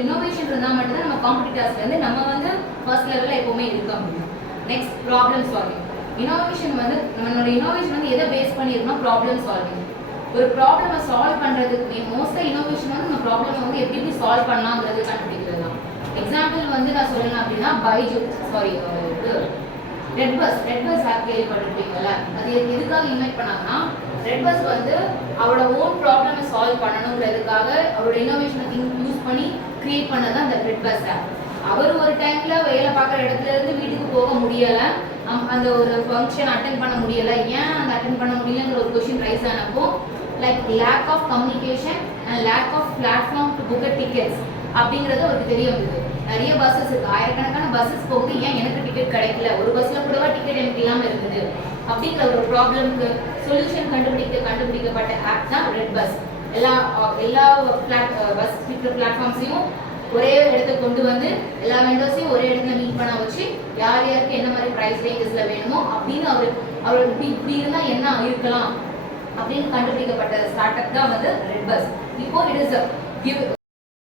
Innovation இருந்தால் மட்டும்தான் நம்ம காம்படிட்டர்ஸ்ல இருந்து நம்ம வந்து ஃபர்ஸ்ட் லெவலில் எப்பவுமே இருக்க முடியும். Next problem solving. இன்னோவேஷன் வந்து நம்மளோட இன்னோவேஷன் வந்து எதை பேஸ் பண்ணியிருக்கோம்? Problem solving. ஒரு ப்ராப்ளமை சால்வ் பண்ணுறதுக்கு மோஸ்ட்டாக இன்னோவேஷன் வந்து நம்ம ப்ராப்ளமை வந்து எப்படி சால்வ் பண்ணலாங்கிறது கண்டுபிடிக்கிறது தான். எக்ஸாம்பிள் வந்து நான் சொல்லணும் அப்படின்னா ரெட்பஸ் ஆப் கேள்விப்பட்டிருப்பீங்கல்ல. அது எதுக்காக இன்வைட் பண்ணாங்கன்னா, ரெட்பஸ் வந்து அவரோட ஓன் ப்ராப்ளமை சால்வ் பண்ணணுங்கிறதுக்காக அவரோட இன்னோவேஷனை யூஸ் பண்ணி கிரியேட் பண்ணது தான் அந்த ரெட்பஸ் ஆப். அவர் ஒரு டைம்ல வேலை பார்க்குற இடத்துல இருந்து வீட்டுக்கு போக முடியலை, அந்த ஒரு ஃபங்க்ஷன் அட்டென்ட் பண்ண முடியலை. ஏன் அந்த அட்டென்ட் பண்ண முடியலங்கிற ஒரு கொஸ்டின் ரைஸ் ஆனப்போ, like lack of communication and lack of platform to book tickets அப்படிங்கிறது அவருக்கு தெரிய வந்தது. நிறைய பஸ்ஸஸ் இருக்கு, ஆயிரக்கணக்கான பஸ்ஸஸ் போகுது, ஏன் எனக்கு டிக்கெட் கிடைக்கல, ஒரு பஸ்ல கூடவா டிக்கெட் எனக்கு இல்லாமல் இருக்குது அப்படிங்கிற ஒரு ப்ராப்ளம்க்கு சொல்யூஷன் கண்டுபிடிக்கப்பட்ட ஆப் தான் ரெட் பஸ். எல்லா பஸ் விற்கிற பிளாட்ஃபார்ம்ஸையும் ஒரே இடத்துக்கு கொண்டு வந்து எல்லா வெண்டர்ஸையும் ஒரே இடத்துல மீட் பண்ண வச்சு யார் யாருக்கு என்ன மாதிரி ப்ரைஸ் ரேஞ்சஸ்ல வேணுமோ அப்படின்னு அவர் இப்படி இருந்தால் என்ன இருக்கலாம் அப்படின்னு கண்டுபிடிக்கப்பட்ட ஸ்டார்ட் அப் தான் வந்து ரெட் பஸ். இப்போ இட் இஸ்